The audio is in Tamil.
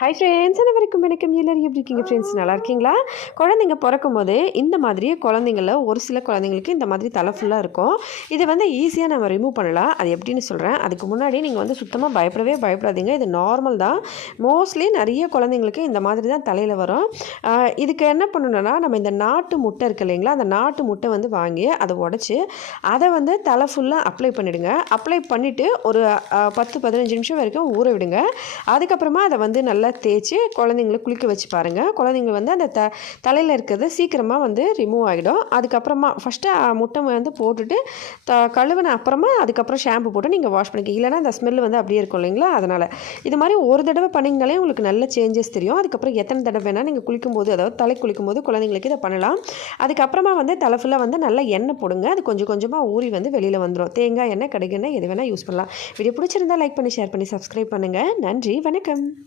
ஹாய் ஃப்ரெண்ட்ஸ் அனைவருக்கும் வணக்கம்? எல்லோரும் எப்படி இருக்கீங்க ஃப்ரெண்ட்ஸ் நல்லா இருக்கீங்களா? குழந்தைங்க பிறக்கும் போது இந்த மாதிரி குழந்தைங்கள ஒரு சில குழந்தைங்களுக்கு இந்த மாதிரி தலை ஃபுல்லாக இருக்கும். இதை வந்து ஈஸியாக நம்ம ரிமூவ் பண்ணலாம். அது எப்படின்னு சொல்கிறேன் அதுக்கு முன்னாடி நீங்கள் வந்து சுத்தமாக பயப்படவே பயப்படாதீங்க. இது நார்மல் தான். மோஸ்ட்லி நிறைய குழந்தைங்களுக்கு இந்த மாதிரி தான் தலையில் வரும். இதுக்கு என்ன பண்ணணும்னா நம்ம இந்த நாட்டு முட்டை இருக்கு இல்லைங்களா? அந்த நாட்டு முட்டை வந்து வாங்கி அதை உடச்சி அதை வந்து தலை ஃபுல்லாக அப்ளை பண்ணிவிடுங்க அப்ளை பண்ணிவிட்டு ஒரு பத்து பதினஞ்சு நிமிஷம் வரைக்கும் ஊற விடுங்க. அதுக்கப்புறமா அதை வந்து நல்லா தேய்ச்சி குழந்தைங்கள குளிக்க வச்சு பாருங்கள் குழந்தைங்க வந்து அந்த த தலையில் இருக்கிறது சீக்கிரமாக வந்து ரிமூவ் ஆகிடும் அதுக்கப்புறமா ஃபஸ்ட்டு முட்டை வந்து போட்டுட்டு த கழுவின அப்புறமா அதுக்கப்புறம் ஷாம்பு போட்டு நீங்கள் வாஷ் பண்ணிக்க. இல்லைன்னா அந்த ஸ்மெல் வந்து அப்படியே இருக்கும் இல்லைங்களா? அதனால் இது மாதிரி ஒரு தடவை பண்ணிங்கனாலே உங்களுக்கு நல்ல சேஞ்சஸ் தெரியும். அதுக்கப்புறம் எத்தனை தடவை வேணால் நீங்கள் குளிக்கும்போது அதாவது தலை குளிக்கும்போது குழந்தைங்களுக்கு இதை பண்ணலாம். அதுக்கப்புறமா வந்து தலை ஃபுல்லாக வந்து நல்லா எண்ணெய் போடுங்க. அது கொஞ்சம் கொஞ்சமாக ஊறி வந்து வெளியில் வந்துடும் தேங்காய் எண்ணெய் கடுகு எண்ணெய் எது வேணால் யூஸ் பண்ணலாம். வீடியோ பிடிச்சிருந்தா லைக் பண்ணி ஷேர் பண்ணி சப்ஸ்கிரைப் பண்ணுங்கள் நன்றி வணக்கம்.